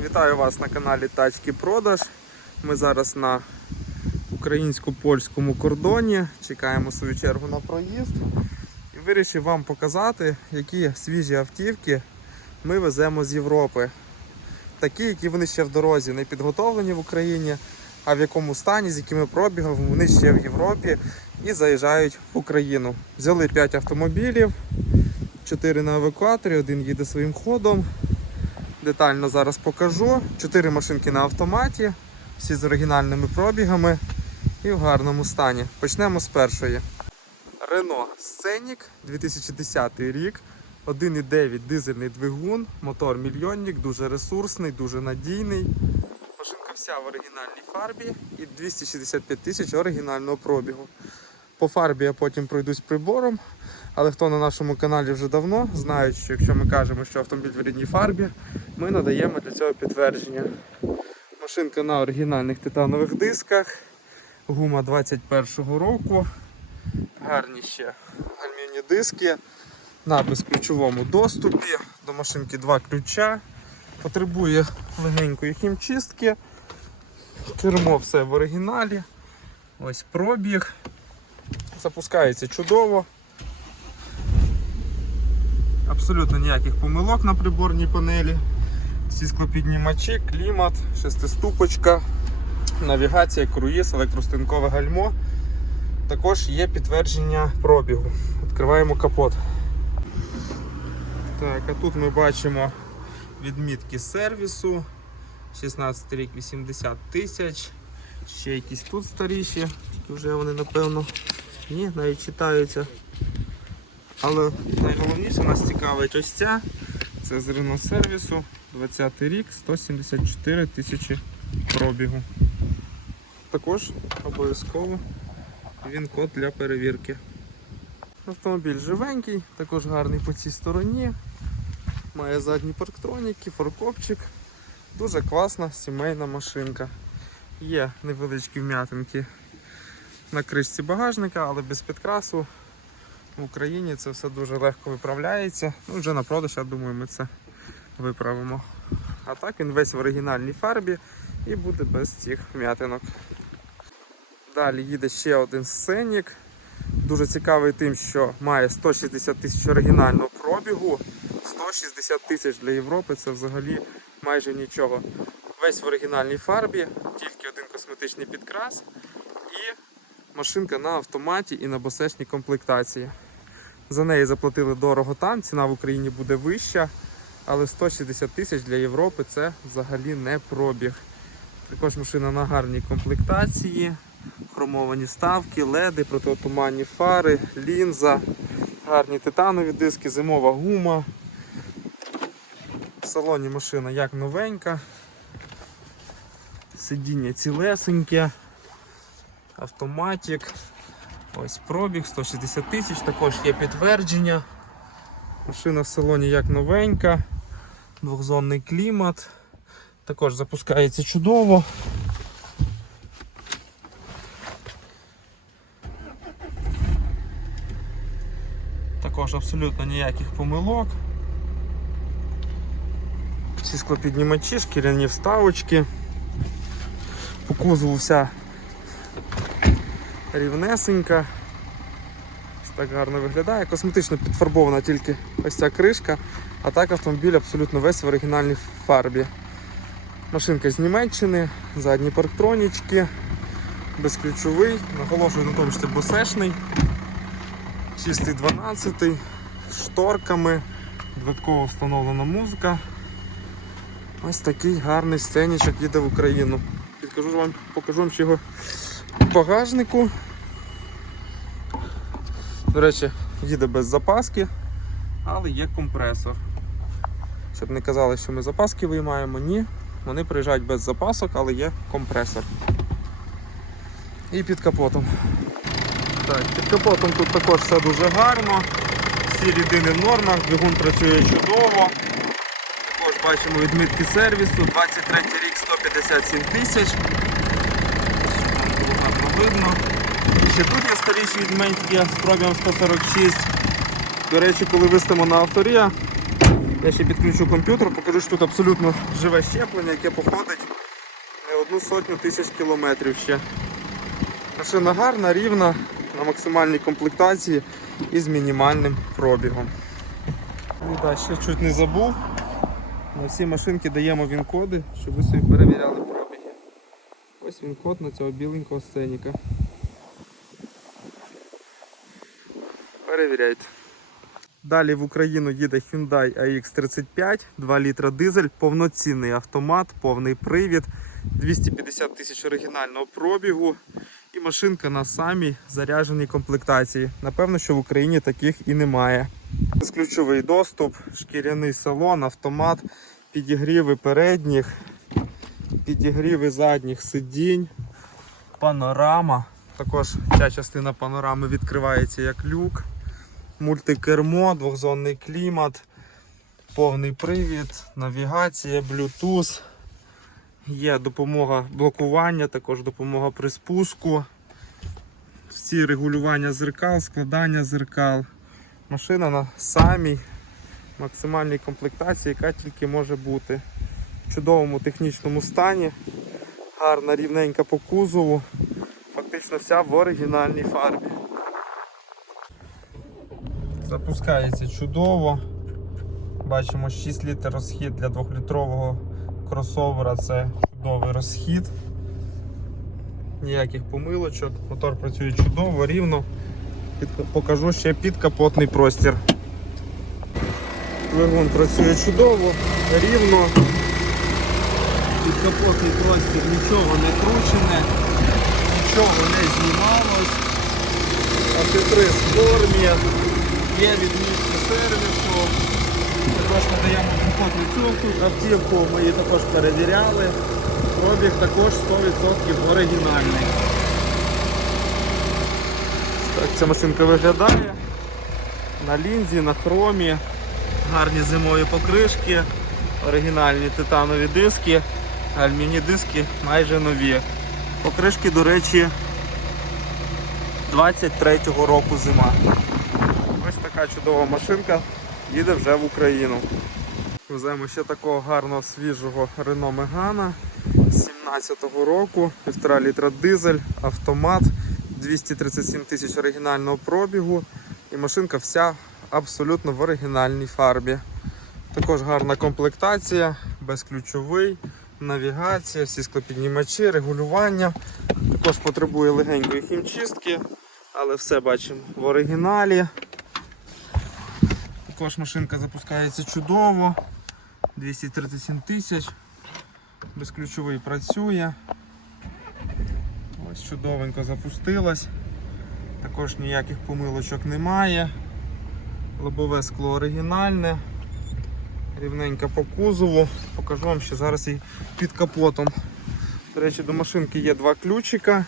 Вітаю вас на каналі Тачки Продаж. Ми зараз на українсько-польському кордоні. Чекаємо свою чергу на проїзд. І вирішив вам показати, які свіжі автівки ми веземо з Європи. Такі, які вони ще в дорозі, не підготовлені в Україні, а в якому стані, з якими пробігами вони ще в Європі і заїжджають в Україну. Взяли 5 автомобілів, 4 на евакуаторі, один їде своїм ходом. Детально зараз покажу. Чотири машинки на автоматі, всі з оригінальними пробігами і в гарному стані. Почнемо з першої. Renault Scenic 2010 рік. 1,9 дизельний двигун, мотор мільйонник, дуже ресурсний, дуже надійний. Машинка вся в оригінальній фарбі і 265 тисяч оригінального пробігу. По фарбі я потім пройдусь прибором, але хто на нашому каналі вже давно, знають, що якщо ми кажемо, що автомобіль в рідній фарбі, ми надаємо для цього підтвердження. Машинка на оригінальних титанових дисках, гума 21-го року, гарні ще гальмівні диски, в ключовому доступі, до машинки два ключа, потребує легенької хімчистки, кермо все в оригіналі, ось пробіг, запускається чудово. Абсолютно ніяких помилок на приборній панелі. Всі склопіднімачі, клімат, шестиступочка, навігація, круїз, електростинкове гальмо. Також є підтвердження пробігу. Відкриваємо капот. Так, а тут ми бачимо відмітки сервісу. 16 рік 80 тисяч. Ще якісь тут старіші, вже вони напевно ні, навіть читаються. Але найголовніше нас цікавить ось ця. Це з Renault сервісу, 20 рік, 174 тисячі пробігу. Також обов'язково він код для перевірки. Автомобіль живенький, також гарний по цій стороні. Має задні парктроніки, форкопчик. Дуже класна сімейна машинка. Є невеличкі вм'ятинки на кришці багажника, але без підкрасу в Україні це все дуже легко виправляється. Ну, вже на продаж, я думаю, ми це виправимо. А так він весь в оригінальній фарбі і буде без цих вм'ятинок. Далі їде ще один сценік. Дуже цікавий тим, що має 160 тисяч оригінального пробігу. 160 тисяч для Європи це взагалі майже нічого. Весь в оригінальній фарбі, тільки один косметичний підкрас і машинка на автоматі і на босешній комплектації. За неї заплатили дорого там, ціна в Україні буде вища, але 160 тисяч для Європи це взагалі не пробіг. Також машина на гарній комплектації, хромовані ставки, леди, протиотуманні фари, лінза, гарні титанові диски, зимова гума. В салоні машина як новенька. Сидіння цілесеньке, автоматик. Ось пробіг 160 тисяч, також є підтвердження. Машина в салоні як новенька, двохзонний клімат. Також запускається чудово. Також абсолютно ніяких помилок. Всі склопіднімачі, шкіряні вставочки. По кузову вся рівнесенька. Ось Так гарно виглядає. Косметично підфарбована тільки ось ця кришка, а так автомобіль абсолютно весь в оригінальній фарбі. Машинка з Німеччини, задні парктронічки, безключовий, наголошую на тому, що це босешний, чистий 12 шторками, додатково встановлена музика. Ось такий гарний сценічок їде в Україну. Підкажу вам, покажу вам ще його багажнику. До речі, їде без запаски, але є компресор. Щоб не казали, що ми запаски виймаємо, ні. Вони приїжджають без запасок, але є компресор. І під капотом. Так, під капотом тут також все дуже гарно. Всі рідини в нормах, двигун працює чудово. Також бачимо відмітки сервісу, 23 рік 157 тисяч. Видно. І тут є старіші відмітки з пробігом 146. До речі, коли вистимо на авторія, Я ще підключу комп'ютер, покажу, що тут абсолютно живе щеплення, яке походить не одну сотню тисяч кілометрів ще. Машина гарна, рівна, на максимальній комплектації і з мінімальним пробігом. І так, ще чуть не забув. На всі машинки даємо він-коди, щоб ви собі перевіряли пробіги. Ось він код на цього біленького сценіка. Перевіряйте. Далі в Україну їде Hyundai AX35, 2 літра дизель, повноцінний автомат, повний привід, 250 тисяч оригінального пробігу і машинка на самій зарядженій комплектації. Напевно, що в Україні таких і немає. Безключовий доступ, шкіряний салон, автомат, підігріви передніх, підігріви задніх сидінь, панорама. Також ця частина панорами відкривається як люк мультикермо, двохзонний клімат, повний привід, навігація, Bluetooth. Є допомога блокування, також допомога при спуску. Всі регулювання зеркал, складання зеркал. Машина на самій максимальній комплектації, яка тільки може бути. В чудовому технічному стані, гарна рівненька по кузову, фактично вся в оригінальній фарбі. Запускається чудово. Бачимо 6 літр розхід для 2-літрового кросовера це чудовий розхід. Ніяких помилочок. Мотор працює чудово, рівно. Покажу ще підкапотний простір. Двигун працює чудово, рівно. Підкапотний простір нічого не кручене, нічого не знімалось. Антифриз в формі. Є відмітки сервісу. Також надаємо код на автівку, ми її також перевіряли. Пробіг також 100% оригінальний. Так ця машинка виглядає. На лінзі, на хромі, гарні зимові покришки, оригінальні титанові диски, альміні диски майже нові. Покришки, до речі, 23-го року зима. Така чудова машинка їде вже в Україну. Веземо ще такого гарного свіжого Renault Megane 17-го року, 1,5 літра дизель, автомат, 237 тисяч оригінального пробігу. І машинка вся абсолютно в оригінальній фарбі. Також гарна комплектація, безключовий, навігація, всі склопіднімачі, регулювання. Також потребує легенької хімчистки, але все бачимо в оригіналі. Також машинка запускається чудово. 237 тисяч. Безключовий працює. Ось чудовенько запустилась. Також ніяких помилочок немає. Лобове скло оригінальне. Рівненько по кузову. Покажу вам ще зараз і під капотом. До речі, до машинки є два ключика.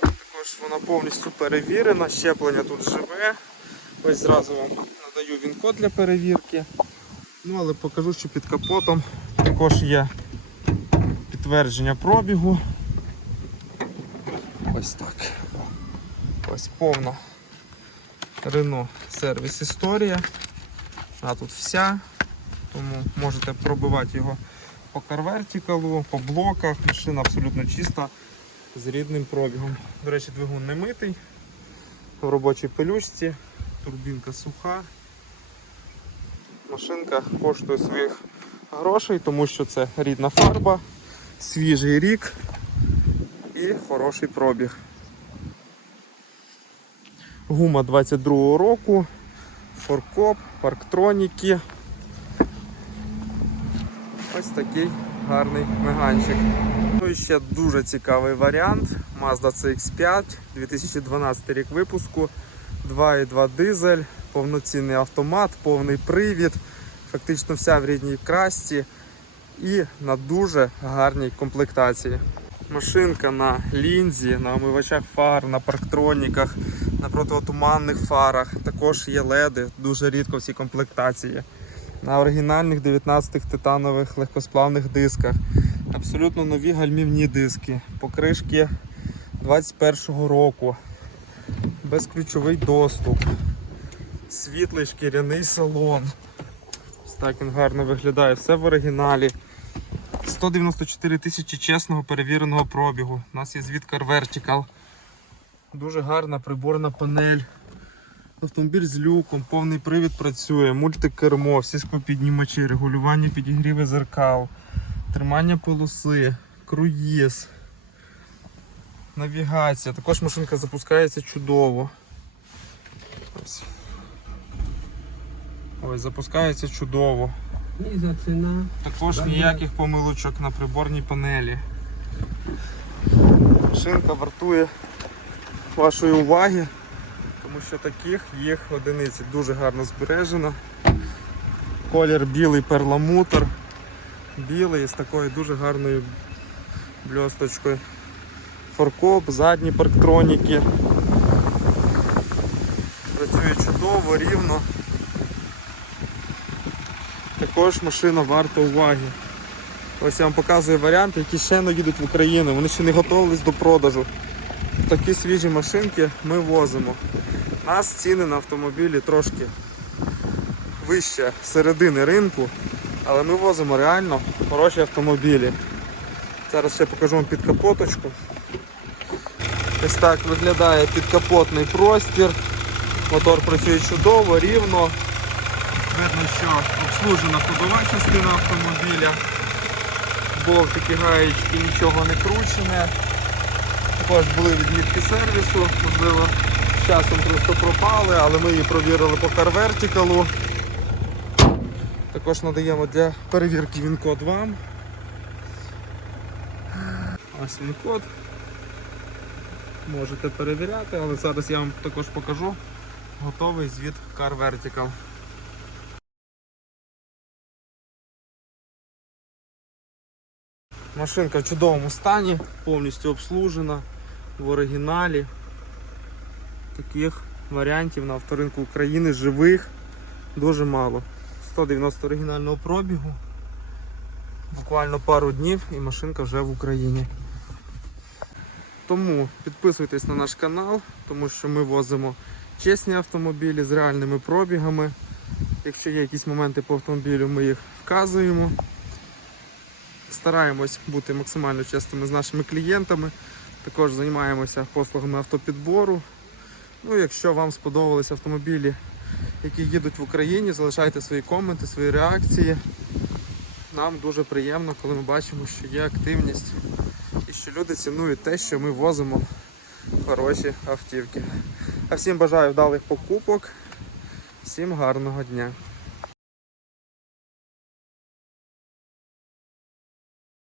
Також вона повністю перевірена, щеплення тут живе. Ось зразу вам надаю він-код для перевірки. Ну, але покажу, що під капотом також є підтвердження пробігу. Ось так. Ось повна Renault сервіс історія. А тут вся. Тому можете пробивати його по карвертикалу, по блоках. Машина абсолютно чиста з рідним пробігом. До речі, двигун не митий, в робочій пелюшці, турбінка суха. Машинка коштує своїх грошей, тому що це рідна фарба, свіжий рік і хороший пробіг. Гума 22-го року, форкоп, парктроніки. Ось такий гарний меганчик. Ще дуже цікавий варіант. Mazda CX5, 2012 рік випуску, 2,2 дизель, повноцінний автомат, повний привід, фактично вся в рідній красті і на дуже гарній комплектації. Машинка на лінзі, на омивачах фар, на парктроніках, на протитуманних фарах. Також є леди, дуже рідко всі комплектації. На оригінальних 19-х титанових легкосплавних дисках. Абсолютно нові гальмівні диски. Покришки 21-го року. Безключовий доступ. світлий шкіряний салон. Ось так він гарно виглядає, все в оригіналі. 194 тисячі чесного перевіреного пробігу. У нас є звід Car Vertical. Дуже гарна приборна панель. Автомобіль з люком, повний привід працює, мультикермо, всі склопіднімачі, регулювання підігріви зеркал, тримання полоси, круїз, навігація. Також машинка запускається чудово. Ось. Ось, запускається чудово. І за ціна. Також ніяких помилочок на приборній панелі. Машинка вартує вашої уваги, тому що таких їх одиниці дуже гарно збережена. Колір білий перламутр, білий з такою дуже гарною бльосточкою. Форкоп, задні парктроніки. Працює чудово, рівно. Також машина варта уваги. Ось я вам показую варіанти, які ще не їдуть в Україну. Вони ще не готувались до продажу. Такі свіжі машинки ми возимо. У нас ціни на автомобілі трошки вище середини ринку, але ми возимо реально хороші автомобілі. Зараз ще покажу вам підкапоточку. Ось так виглядає підкапотний простір. Мотор працює чудово, рівно. Видно, що обслужена ходова частина автомобіля. Болтики, гаєчки, нічого не кручене. Також були відмітки сервісу, можливо, з часом просто пропали, але ми її провірили по Vertical. Також надаємо для перевірки він-код вам. Ось він-код. Можете перевіряти, але зараз я вам також покажу готовий звіт Car Vertical. Машинка в чудовому стані, повністю обслужена в оригіналі. Таких варіантів на авторинку України живих дуже мало. 190 оригінального пробігу. Буквально пару днів і машинка вже в Україні. Тому підписуйтесь на наш канал, тому що ми возимо чесні автомобілі з реальними пробігами. Якщо є якісь моменти по автомобілю, ми їх вказуємо. Стараємось бути максимально чесними з нашими клієнтами. Також займаємося послугами автопідбору. Ну, якщо вам сподобались автомобілі, які їдуть в Україні, залишайте свої коменти, свої реакції. Нам дуже приємно, коли ми бачимо, що є активність і що люди цінують те, що ми возимо хороші автівки. А всім бажаю вдалих покупок, всім гарного дня.